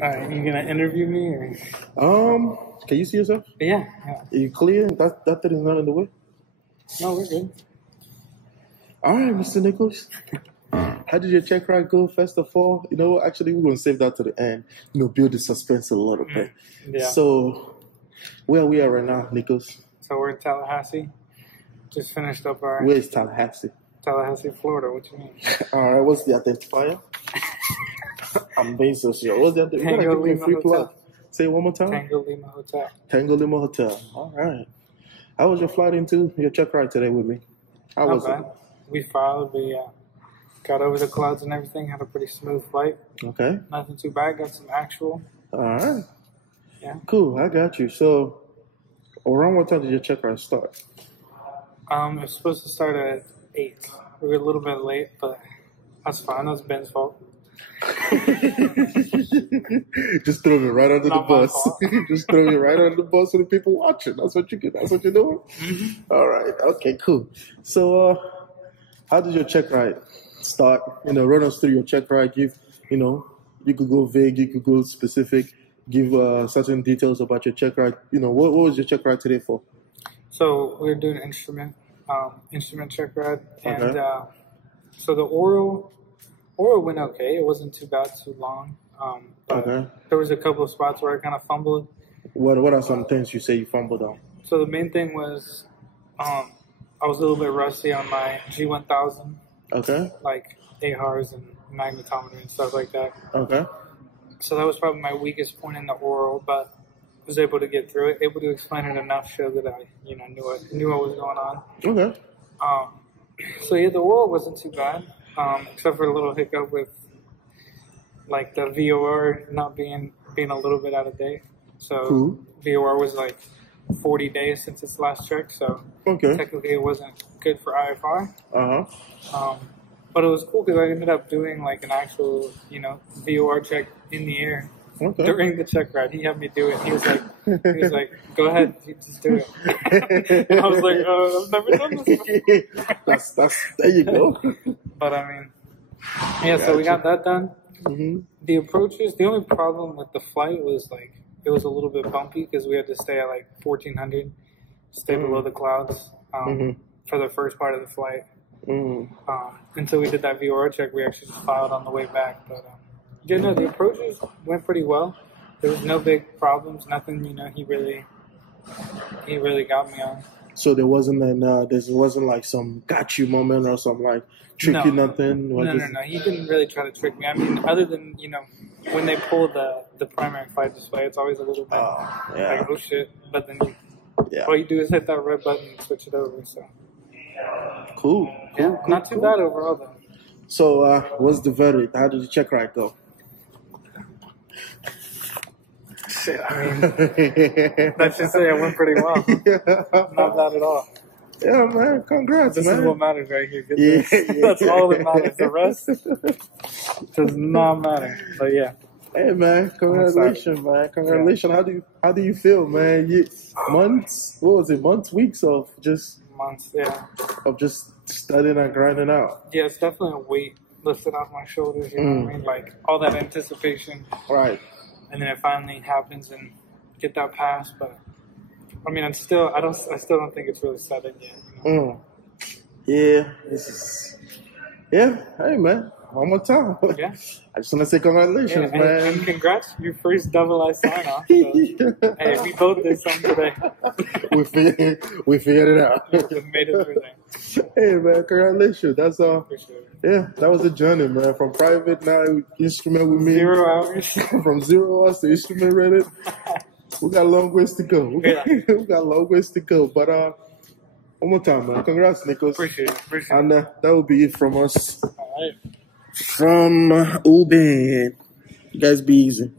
You gonna interview me or? Can you see yourself? Yeah. Are you clear? That thing is not in the way? No, we're good. All right, Mr. Nichols. How did your check ride go, first of all? You know, actually, we're going to save that to the end. You know, build the suspense a little bit. Yeah. So, where are we at right now, Nichols? So we're in Tallahassee. Just finished up our... Where is Tallahassee? Tallahassee, Florida. What you mean? All right, what's the identifier? I'm being so sure. What's the identifier? Tango Lima Hotel. Say it one more time. Tango Lima Hotel. Tango Lima Hotel. All right. How was your flight into your check ride today with me? How was it? We filed. We got over the clouds and everything. Had a pretty smooth flight. Okay. Nothing too bad. Got some actual. All right. Yeah. Cool. I got you. So, around what time did your check ride start? It was supposed to start at 8. We were a little bit late, but that's fine. That's Ben's fault. Just throw me right under the bus. Just throw me right under the bus for the people watching. That's what you get. That's what you're doing. Mm-hmm. All right. Okay. Cool. So, how did your check ride start? You know, run us through your check ride. Give, you know, you could go vague, you could go specific. Give certain details about your check ride. You know, what was your check ride today for? So we were doing instrument check ride, and so the oral went okay. It wasn't too bad, too long. But there was a couple of spots where I kind of fumbled. What are some things you say you fumbled on? So the main thing was I was a little bit rusty on my G1000. Okay. Like AHRs and magnetometer and stuff like that. Okay. So that was probably my weakest point in the oral, but was able to get through it, able to explain it enough, show that I, knew what was going on. Okay. So yeah, the oral wasn't too bad, except for a little hiccup with like the VOR not being a little bit out of date. So VOR was like 40 days since its last check, so technically it wasn't good for IFR. But it was cool because I ended up doing like an actual, VOR check in the air. During the check ride, he had me do it. He was like, "Go ahead, just do it." And I was like, "I've never done this before." There you go. But I mean, yeah. So we got that done. Mm-hmm. The approaches. The only problem with the flight was like it was a little bit bumpy because we had to stay at like 1400, stay below the clouds for the first part of the flight. Until we did that VOR check, we actually just filed on the way back, but. The approaches went pretty well. There was no big problems, nothing, he really got me on. So there wasn't like some got you moment or some like tricky nothing? No. He didn't really try to trick me. I mean, other than, when they pull the primary flight display, it's always a little bit like, oh shit. But then all you do is hit that red button and switch it over, so. Cool. Not too bad overall, though. So, what's the verdict? How did the check ride go? Shit, I mean, let's just say it went pretty well. Not bad at all. Yeah, man. Congrats, This is what matters right here. That's all that matters. The rest does not matter. But yeah. Hey, man. Congratulations, man. Congratulations. Yeah. How do you feel, man? Months? What was it? Weeks of just... Months, yeah. Of just studying and grinding out. Yeah, it's definitely a weight lifted off my shoulders, you know what I mean? Like, all that anticipation. Right. And then it finally happens and get that pass, but I mean, I still don't think it's really settled yet. Yeah, hey man, one more time. Yeah. I just want to say congratulations, man. And congrats, your first double I sign off. So, hey, we both did something today. we figured it out. We made it through there. Hey man, congratulations. That's all. Appreciate it. Yeah, that was a journey, man. From private now instrument with me. 0 hours. From 0 hours to instrument ready. We got a long ways to go. We got a long ways to go. But one more time, man. Congrats, Niko. Appreciate it. And that will be it from us. All right. From FlyWithO'BEN. You guys be easy.